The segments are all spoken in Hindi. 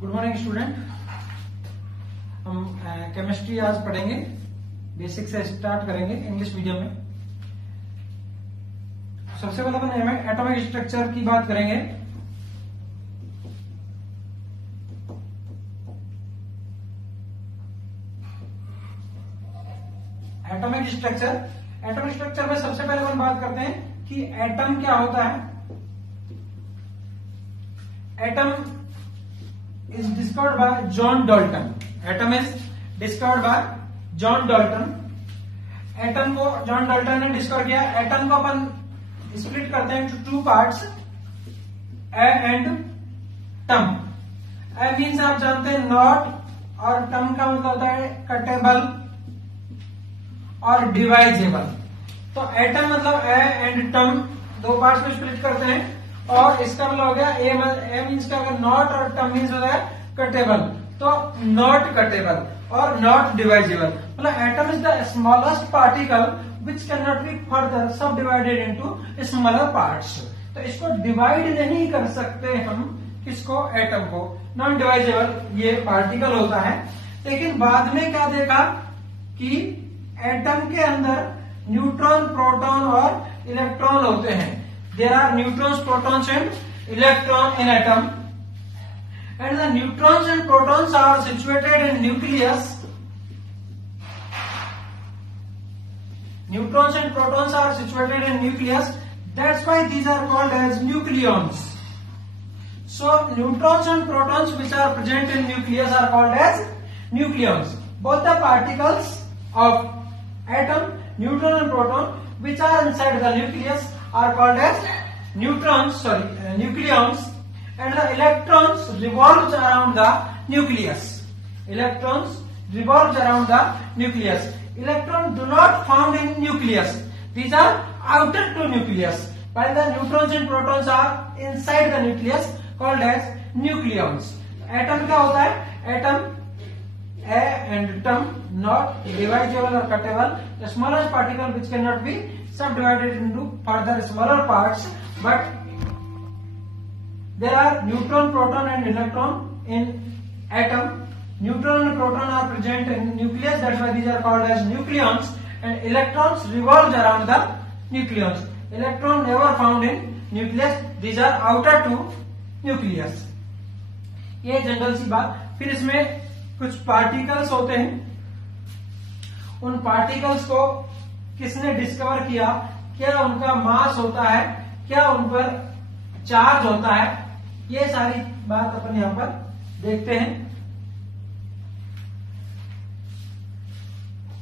Good morning student. हम केमिस्ट्री आज पढ़ेंगे, बेसिक से स्टार्ट करेंगे इंग्लिश मीडियम में। सबसे पहले अपन एटॉमिक स्ट्रक्चर की बात करेंगे। एटॉमिक स्ट्रक्चर में सबसे पहले अपन बात करते हैं कि एटम क्या होता है। Atom is discovered by John Dalton. Atom is discovered by John Dalton. Atom को जॉन डाल्टन ने डिस्कवर किया। एटम को अपन स्प्लिट करते हैं into two parts, A and टम। ए मीन्स आप जानते हैं नॉट, और टम का मतलब होता है कटेबल और डिवाइजेबल। तो एटम मतलब ए एंड टम दो पार्ट्स में स्प्लिट करते हैं, और इसका मतलब हो गया ए मीन्स का अगर नॉट और टम मीन्स होता है कटेबल, तो नॉट कटेबल और नॉट डिवाइजेबल। मतलब atom is the smallest particle which can not be further सब डिवाइडेड इनटू स्मॉलर पार्ट्स। तो इसको डिवाइड नहीं कर सकते हम, किसको, एटम को। नॉन डिवाइजेबल ये पार्टिकल होता है। लेकिन बाद में क्या देखा कि एटम के अंदर न्यूट्रॉन, प्रोटॉन और इलेक्ट्रॉन होते हैं। There are neutrons, protons and electron in atom, and the neutrons and protons are situated in nucleus. Neutrons and protons are situated in nucleus. That's why these are called as nucleons. So neutrons and protons which are present in nucleus are called as nucleons. Both the particles of atom, neutron and proton, which are inside the nucleus are called as nucleons, and the electrons revolves around the nucleus. Electrons revolves around the nucleus. Electrons do not found in nucleus. These are outer to nucleus, while the neutrons and protons are inside the nucleus, called as nucleons. Atom क्या होता है? Atom A and टम, not divisible or cuttable, the smallest particle which cannot be subdivided into further smaller parts, but there are neutron, proton and electron in atom. Neutron and proton are present in nucleus, that's why these are called as nucleons, and electrons revolve around the nucleons. Electron never found in nucleus, these are outer to nucleus. ये जनरल सी बात। फिर इसमें कुछ पार्टिकल्स होते हैं, उन पार्टिकल्स को किसने डिस्कवर किया, क्या उनका मास होता है, क्या उन पर चार्ज होता है, ये सारी बात अपन यहां पर देखते हैं।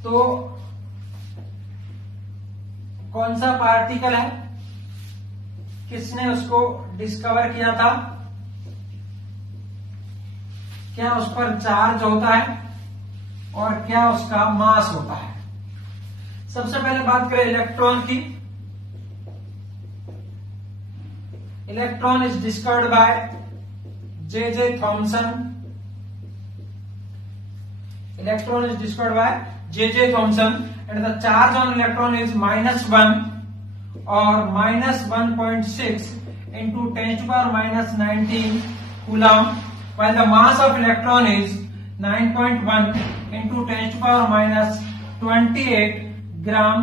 तो कौन सा पार्टिकल है, किसने उसको डिस्कवर किया था, क्या उस पर चार्ज होता है और क्या उसका मास होता है। सबसे पहले बात करें इलेक्ट्रॉन की। Electron is discovered by J Thomson. Electron is discovered by J Thomson, and the charge on electron is -1 और -1.6 into 10⁻⁻19 coulomb, while the mass of electron is 9.1 into 10⁻28 ग्राम।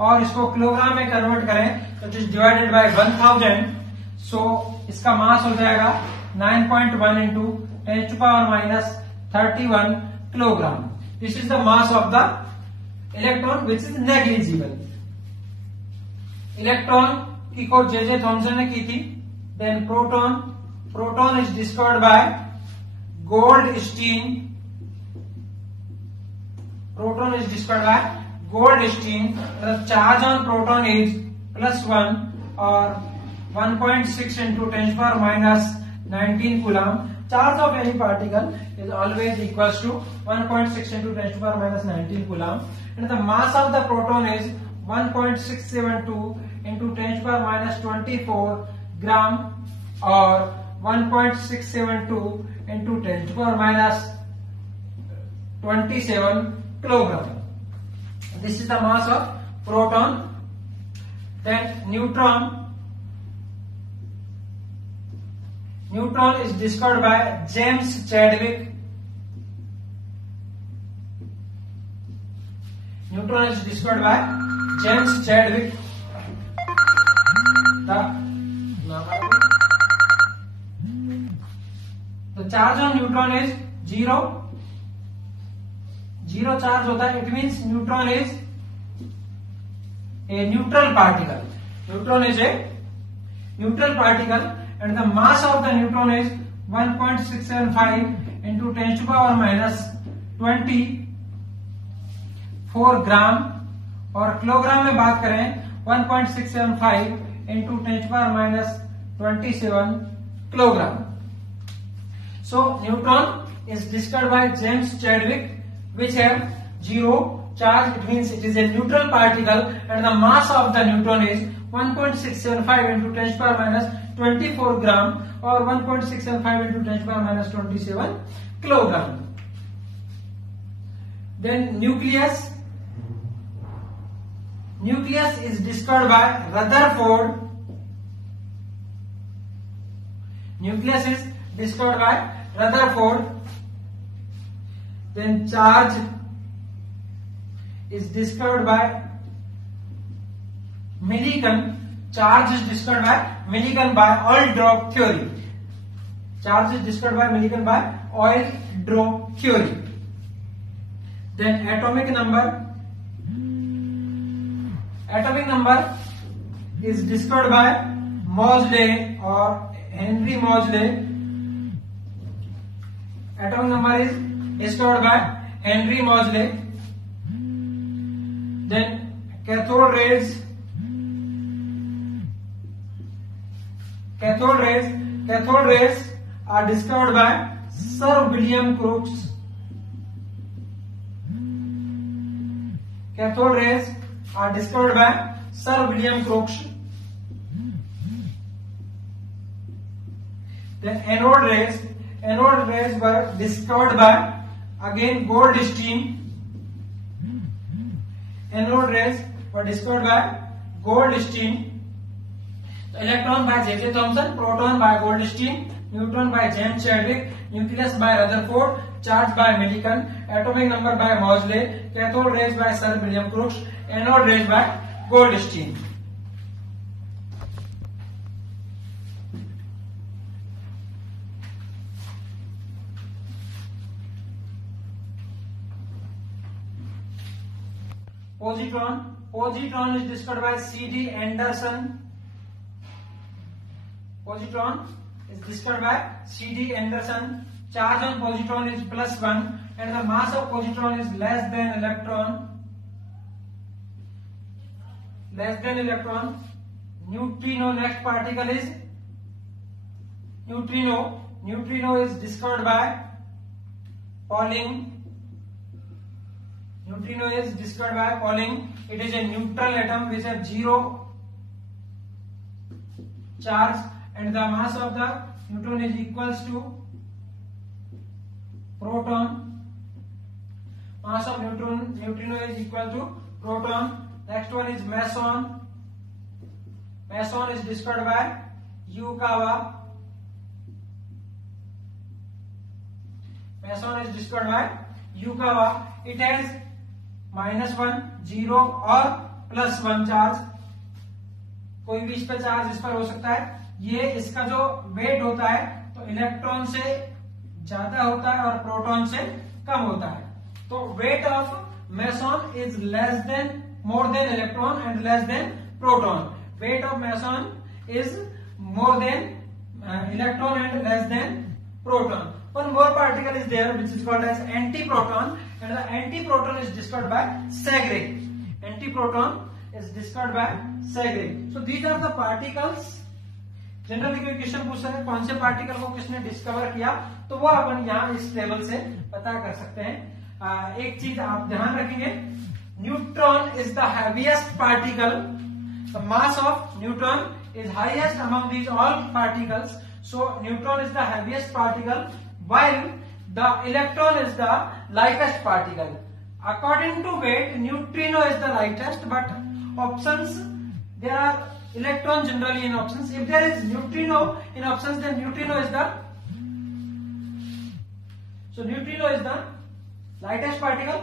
और इसको किलोग्राम में कन्वर्ट करें तो इज डिवाइडेड बाय 1000, सो इसका मास हो जाएगा 9.1 into 10⁻31 kilogram. This is the mass of the electron which is negligible. Electron की खोज जे थॉमसन ने की थी। Then proton is discovered by Goldstein. Proton is discovered by Goldstein. The charge on proton is +1 or 1.6 into 10⁻⁻19 coulomb. Charge of any particle is always equals to 1.6 into 10⁻⁻19 coulomb, and the mass of the proton is 1.672 into 10⁻24 gram or 1.672 into 10⁻27 kilogram. This is the mass of proton. Then neutron Neutron is discovered by James Chadwick. Neutron is discovered by James Chadwick. The charge on neutron is 0. Zero charge होता है. It means neutron is a neutral particle. Neutron is a neutral particle and the mass of the neutron is 1.675 into 10 to the power minus 24 ग्राम, और किलोग्राम में बात करें 1.675 into 10 to the power minus 27 kilogram. So neutron is discovered by James Chadwick, which have zero charge. It means it is a neutral particle and the mass of the neutron is 1.675 into 10 to the power minus 24 gram or 1.675 into 10 to the power minus 27 kilogram. Then nucleus. Nucleus is discovered by Rutherford. Nucleus is discovered by Rutherford. Then charge is discovered by Millikan. Charge is discovered by Millikan by Oil-Drop theory. Charge is discovered by Millikan by Oil-Drop theory. Then atomic number. Atomic number is discovered by Moseley or Henry Moseley. Atomic number is discovered by Henry Moseley. Then cathode rays. Cathode rays are discovered by Sir William Crookes. Cathode rays are discovered by Sir William Crookes. Then anode rays were discovered by again Goldstein. Anode rays were discovered by Goldstein. So electron by J.J. Thomson, proton by Goldstein, neutron by James Chadwick, nucleus by Rutherford, charge by Millikan, atomic number by Moseley, cathode rays by Sir William Crookes, anode rays by Goldstein. Positron is discovered by C.D. Anderson. Positron is discovered by C.D. Anderson. Charge on positron is +1 and the mass of positron is less than electron. Neutrino, next particle is neutrino. Neutrino is discovered by Pauling. Neutrino is discovered by Pauling. It is a neutral atom which has zero charge and the mass of the neutron is equals to proton. Mass of neutrino is equal to proton. Next one is meson. Meson is discovered by Yukawa. Meson is discovered by Yukawa. It has -1, 0 और +1 चार्ज. कोई भी इस पर चार्ज इस पर हो सकता है. ये इसका जो वेट होता है तो इलेक्ट्रॉन से ज्यादा होता है और प्रोटॉन से कम होता है. तो weight of meson is more than electron and less than proton. Weight of meson is more than electron and less than proton. One more particle is there which is called as antiproton and the antiproton is discovered by Segre. Antiproton is discovered by Segre. So these are the particles. Generally कोई क्वेश्चन पूछ रहे हैं कौन से पार्टिकल को किसने डिस्कवर किया तो वो अपन यहाँ इस टेबल से पता कर सकते हैं. एक चीज आप ध्यान रखेंगे, neutron is the heaviest particle. The mass of neutron is highest among these all particles. So neutron is the heaviest particle while the electron is the lightest particle. According to weight, neutrino is the lightest, but options there are electron generally in options. If there is neutrino in options, then neutrino is the lightest particle.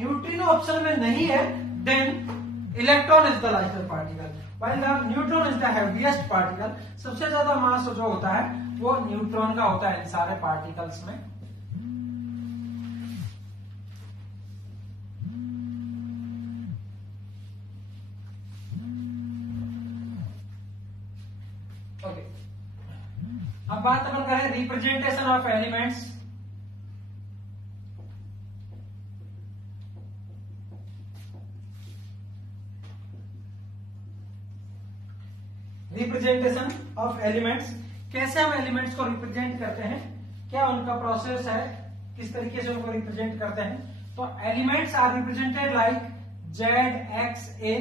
Neutrino option में नहीं है, then electron is the lighter particle, while the neutron is the heaviest particle. सबसे ज्यादा मास जो होता है वो न्यूट्रॉन का होता है इन सारे पार्टिकल्स में. ओके, अब बात अपन करें representation of elements. Representation of elements, कैसे हम एलिमेंट्स को रिप्रेजेंट करते हैं, क्या उनका प्रोसेस है, किस तरीके से उनको रिप्रेजेंट करते हैं. तो elements are represented like Z X A.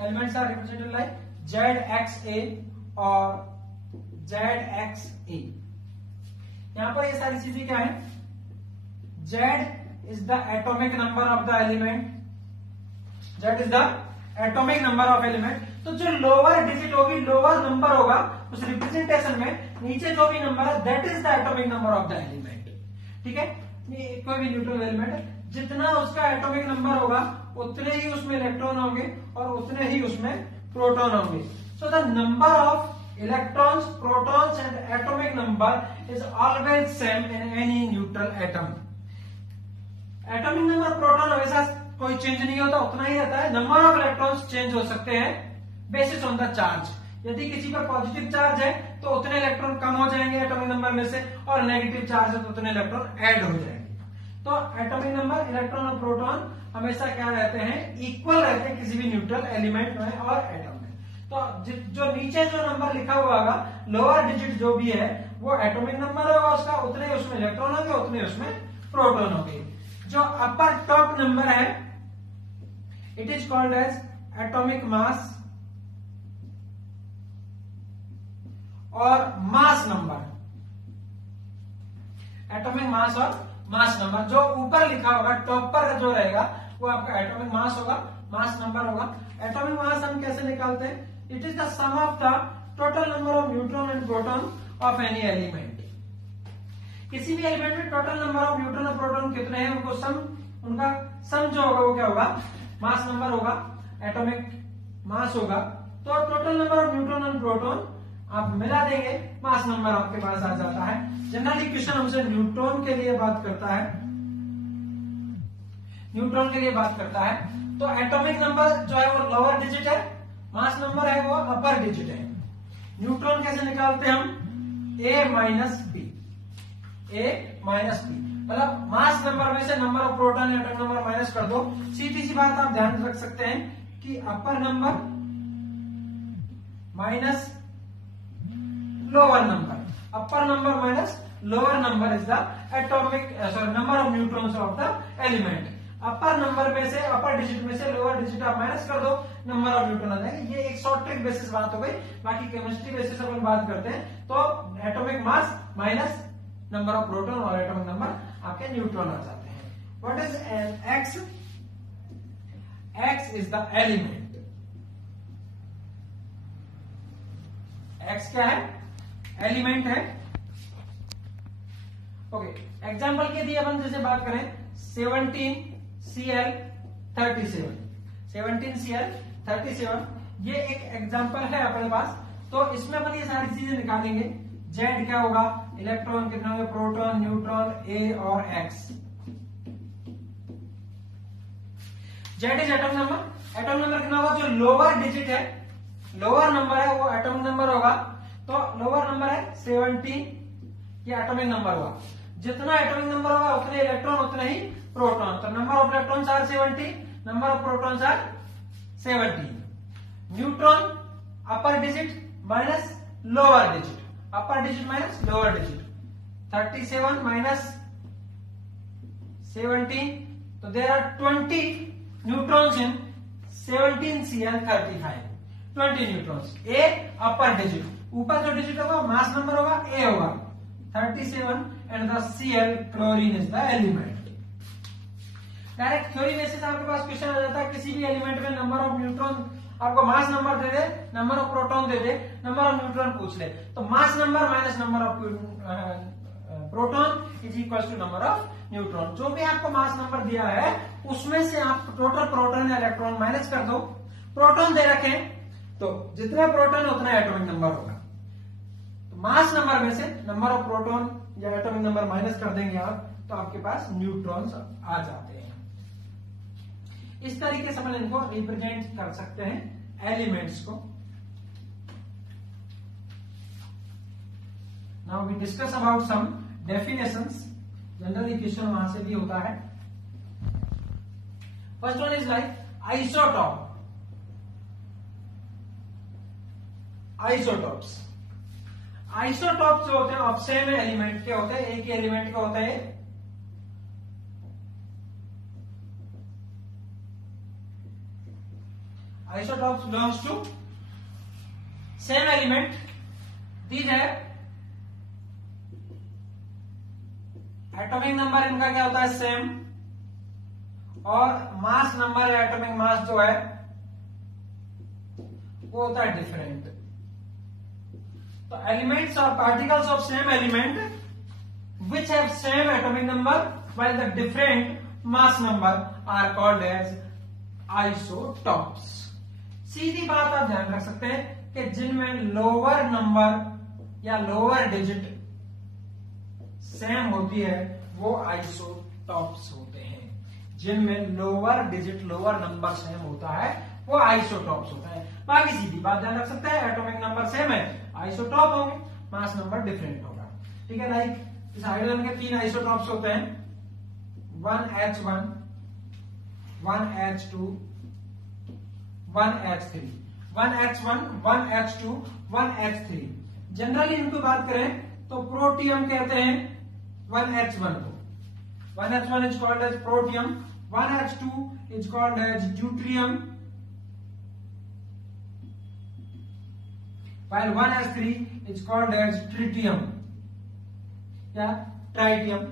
Elements are represented like Z X A और जेड एक्स ए. यहां पर ये सारी चीजें क्या है, Z is the atomic number of the element. Z is the atomic number of element. तो जो लोअर डिजिट होगी, लोअर नंबर होगा उस रिप्रेजेंटेशन में, नीचे जो भी नंबर है that is the atomic number of the element. ठीक है, कोई भी न्यूट्रल एलिमेंट है, जितना उसका एटॉमिक नंबर होगा उतने ही उसमें इलेक्ट्रॉन होंगे और उतने ही उसमें प्रोटॉन होंगे. So the number of electrons, protons and atomic number is always same in any neutral atom. Atomic number proton हमेशा कोई चेंज नहीं होता, उतना ही रहता है. नंबर ऑफ इलेक्ट्रॉन्स चेंज हो सकते हैं बेसिस ऑन द चार्ज. यदि किसी पर पॉजिटिव चार्ज है तो उतने इलेक्ट्रॉन कम हो जाएंगे एटॉमिक नंबर में से, और नेगेटिव चार्ज है तो उतने इलेक्ट्रॉन ऐड हो जाएंगे. तो एटॉमिक नंबर, इलेक्ट्रॉन और प्रोटॉन हमेशा क्या रहते हैं, इक्वल रहते हैं किसी भी न्यूट्रल एलिमेंट में और एटम में. तो जो नीचे जो नंबर लिखा हुआ होगा, लोअर डिजिट जो भी है वो एटॉमिक नंबर होगा उसका, उतने उसमें इलेक्ट्रॉन होंगे, उतने उसमें प्रोटॉन होंगे. जो अपर टॉप नंबर है it is called as atomic mass और मास नंबर. एटॉमिक मास और मास नंबर, जो ऊपर लिखा होगा टॉप पर जो रहेगा वो आपका एटॉमिक मास होगा, मास नंबर होगा. एटॉमिक मास हम कैसे निकालते हैं, it is the sum of the total number of neutron and proton of any element. किसी भी एलिमेंट में टोटल नंबर ऑफ न्यूट्रॉन और प्रोटॉन कितने हैं उनको सम, उनका सम जो होगा वो क्या होगा, मास नंबर होगा, एटॉमिक मास होगा. तो total number of neutron and proton आप मिला देंगे, मास नंबर आपके पास आ जाता है. जनरली क्वेश्चन हमसे न्यूट्रॉन के लिए बात करता है, न्यूट्रॉन के लिए बात करता है. तो एटॉमिक नंबर जो है वो लोअर डिजिट है, मास नंबर है वो अपर डिजिट है. न्यूट्रॉन कैसे निकालते हैं हम, ए माइनस बी. ए माइनस बी मतलब मास नंबर में से नंबर ऑफ प्रोटॉन या एटॉमिक नंबर माइनस कर दो. सीधी सी बात आप ध्यान रख सकते हैं कि upper number minus lower number, upper number minus lower number is the atomic number of neutrons of the element. Upper number में से, अपर डिजिट में से लोअर डिजिट आप माइनस कर दो, नंबर ऑफ न्यूट्रॉन आ जाएंगे. ये एक शॉर्ट ट्रिक बेसिस बात हो गई. बाकी केमिस्ट्री बेसिस अपन बात करते हैं तो atomic mass minus number of proton और एटॉमिक नंबर आपके न्यूट्रॉन आ जाते हैं. What is x, x is the element. X क्या है, एलिमेंट है. ओके, एग्जाम्पल के लिए अपन जैसे बात करें 17Cl37, 17Cl37 ये एक एग्जाम्पल है अपने पास. तो इसमें अपन ये सारी चीजें निकालेंगे. जेड क्या होगा, इलेक्ट्रॉन कितना होगा, प्रोटॉन, न्यूट्रॉन, ए और x. Z is atomic number. Atomic number कितना होगा, जो लोअर डिजिट है, लोअर नंबर है वो एटॉमिक नंबर होगा. तो लोअर नंबर है 17, ये एटॉमिक नंबर हुआ. जितना एटॉमिक नंबर होगा उतने इलेक्ट्रॉन उतने ही प्रोटॉन. तो number of electrons are 70, number of protons are 70. Neutron upper digit minus lower digit, upper digit minus lower digit. 37 minus 17, तो there are 20 neutrons in 17Cl35. 20 neutrons. A upper digit, ऊपर जो डिजिट होगा मास नंबर होगा, ए होगा 37 and the Cl chlorine is the element. Direct theory basis आपके पास क्वेश्चन आ जाता है किसी भी एलिमेंट में नंबर ऑफ न्यूट्रॉन आपको मास नंबर दे दे, नंबर ऑफ प्रोटॉन दे दे, नंबर ऑफ न्यूट्रॉन पूछ ले, तो mass number minus number of proton is equal to number of neutron. जो भी आपको मास नंबर दिया है उसमें से आप टोटल प्रोटॉन या इलेक्ट्रॉन माइनस कर दो। प्रोटॉन दे रखे तो जितना प्रोटॉन उतना एटॉमिक नंबर होगा, तो मास नंबर में से नंबर ऑफ प्रोटॉन या एटॉमिक नंबर माइनस कर देंगे आप, तो आपके पास न्यूट्रॉन्स आ जाते हैं। इस तरीके से अपन इनको रिप्रेजेंट कर सकते हैं एलिमेंट्स को। Now we discuss about some definitions. Generally question वहां से भी होता है। First one is like isotope. Isotopes, isotopes जो होते हैं ऑफ सेम एलिमेंट के होते हैं, एक ही एलिमेंट के होते हैं। Isotopes belongs to same element, these है एटॉमिक नंबर इनका क्या होता है सेम, और मास नंबर या एटॉमिक मास जो है वो होता है डिफरेंट। तो एलिमेंट्स और particles of same element which have same atomic number while the different mass number are called as isotopes. सीधी बात आप ध्यान रख सकते हैं कि जिनमें लोअर नंबर या लोअर डिजिट सेम होती है वो आइसोटॉप्स होते हैं। जिनमें lower digit lower number same होता है वो आइसोटॉप्स होता है। बाकी सीधी बात ध्यान रख सकते हैं, एटॉमिक नंबर सेम है आइसोटॉप होंगे, मास नंबर डिफरेंट होगा। ठीक है, लाइक इस हाइड्रोजन के 3 आइसोटॉप्स होते हैं, 1H1, 1H2, 1H3, 1H1, 1H2, 1H3। Generally इनको बात करें तो प्रोटियम कहते हैं 1H1 को। 1H1 is called as protium, 1H2 is called as deuterium, while 1H3 is called as tritium या ट्राइटियम।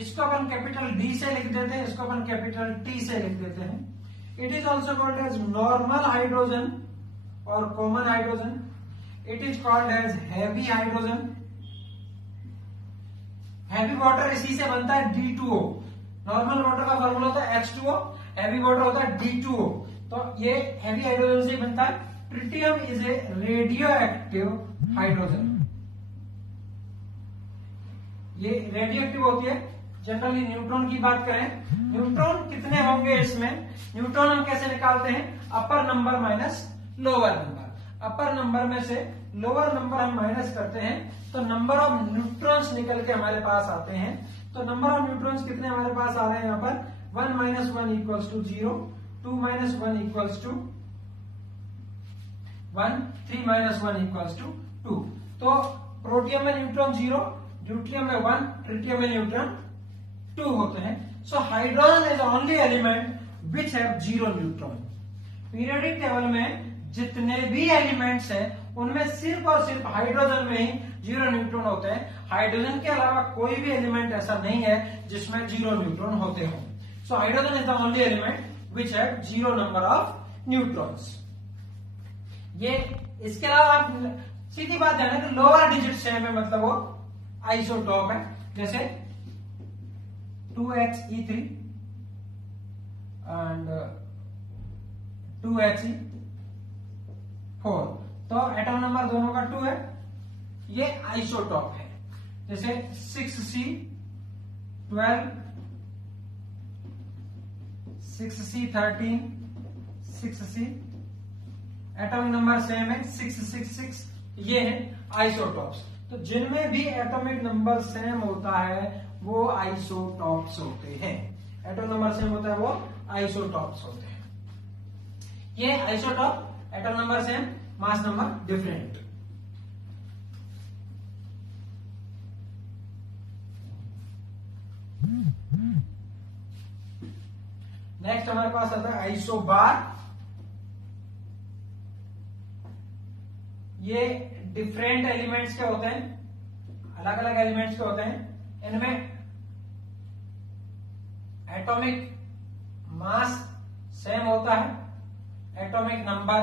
इसको अपन कैपिटल डी से लिख देते हैं, इसको अपन कैपिटल टी से लिख देते हैं। It is also called as normal hydrogen और common hydrogen. It is called as heavy hydrogen. Heavy water इसी से बनता है D2O। नॉर्मल वाटर का फॉर्मूला होता है H2O, हैवी वाटर होता है D2O। तो ये हैवी हाइड्रोजन से ही बनता है। Tritium is a radio active hydrogen. ये रेडियो एक्टिव होती है। जनरली न्यूट्रॉन की बात करें, न्यूट्रॉन कितने होंगे इसमें, न्यूट्रॉन हम कैसे निकालते हैं, अपर number minus lower number. Upper number में से लोअर नंबर हम माइनस करते हैं तो नंबर ऑफ न्यूट्रॉन्स निकल के हमारे पास आते हैं। तो नंबर ऑफ न्यूट्रॉन्स कितने हमारे पास आ रहे हैं यहाँ पर, 1 - 1 equals to 0, 2 - 1 equals to 1, 3 - 1 equals to 2। तो प्रोटियम में न्यूट्रॉन 0, ड्यूट्रियम में 1, ट्रिटियम में न्यूट्रॉन 2 होते हैं। So hydrogen is only element which have 0 neutron. Periodic table में जितने भी एलिमेंट्स हैं उनमें सिर्फ और सिर्फ हाइड्रोजन में ही 0 न्यूट्रॉन होते हैं। हाइड्रोजन के अलावा कोई भी एलिमेंट ऐसा नहीं है जिसमें 0 न्यूट्रॉन होते हों। So hydrogen is the only element which have 0 number of neutrons. ये इसके अलावा आप सीधी बात जाने तो लोअर डिजिट सेम है, मतलब वो आइसोटॉप है। जैसे 2HE3 एंड 2He4, तो एटॉम नंबर दोनों का 2 है, ये आइसोटॉप है। जैसे 6C12, 6C13, 6C, atomic number same है 666, ये है आइसोटॉप्स। तो जिनमें भी एटॉमिक नंबर सेम होता है वो आइसोटॉप्स होते हैं। एटॉमिक नंबर सेम होता है वो आइसोटॉप्स होते हैं। ये isotope, atomic number same, mass number different. Next हमारे पास आता है आइसोबार। ये डिफरेंट एलिमेंट्स के होते हैं, अलग अलग एलिमेंट्स के होते हैं। इनमें एटॉमिक मास सेम होता है, एटॉमिक नंबर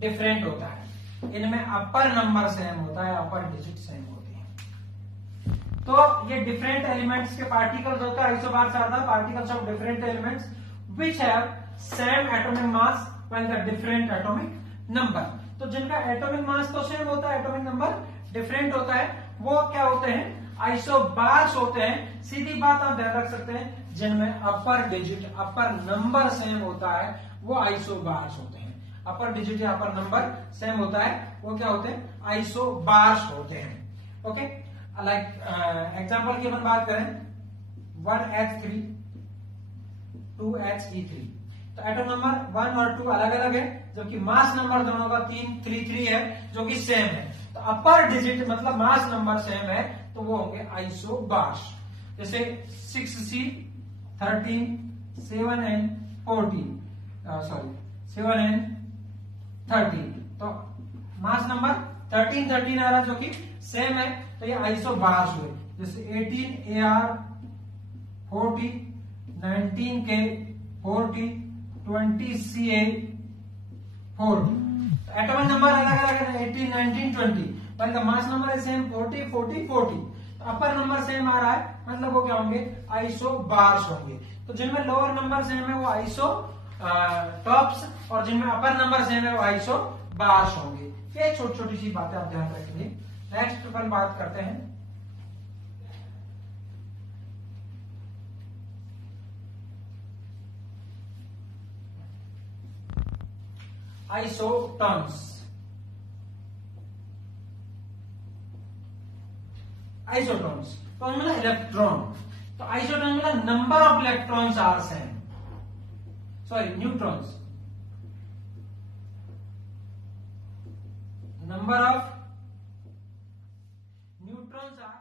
डिफरेंट होता है, इनमें अपर नंबर सेम होता है, अपर डिजिट सेम होती है। तो ये डिफरेंट एलिमेंट्स के पार्टिकल्स होते हैं, isobars are the particles of different elements which have same atomic mass when the different atomic number. तो जिनका एटॉमिक मास तो सेम होता है, एटॉमिक नंबर डिफरेंट होता है, वो क्या होते हैं, आइसोबार्स होते हैं। सीधी बात आप ध्यान रख सकते हैं, जिनमें अपर डिजिट अपर नंबर सेम होता है वो आइसोबार्स होते हैं। अपर डिजिट या अपर नंबर सेम होता है वो क्या होते हैं, आइसोबार्स होते हैं। ओके, लाइक एग्जांपल की अपन बात करें 1H3 2He3, तो एटॉम नंबर 1 और 2 अलग अलग है, जबकि मास नंबर दोनों का 3 है जो कि सेम है। तो अपर डिजिट मतलब मास नंबर सेम है तो वो होंगे आइसोबार्स। जैसे 6C 13 7N 14 7N 13, तो मास नंबर 13 आ रहा है जो कि सेम है, तो ये आइसोबार्स हुए। जैसे 18AR 40 19K 40 20CA 40, atomic number अलग अलग है 18 19 20, पर मास नंबर है सेम 40 40 40, तो अपर नंबर सेम आ रहा है मतलब वो क्या होंगे, आइसोबार्स होंगे। तो जिनमें लोअर नंबर सेम है वो आइसो टॉप्स, और जिनमें अपर नंबर सेम है वो आइसोबार्स होंगे। ये छोटी छोटी सी बातें आप ध्यान रखेंगे। नेक्स्ट अपन बात करते हैं आइसोटॉन्स। आइसोटॉन्स तो मतलब इलेक्ट्रॉन, तो आइसोटॉन मतलब number of electrons are same, sorry neutrons, number of neutrons are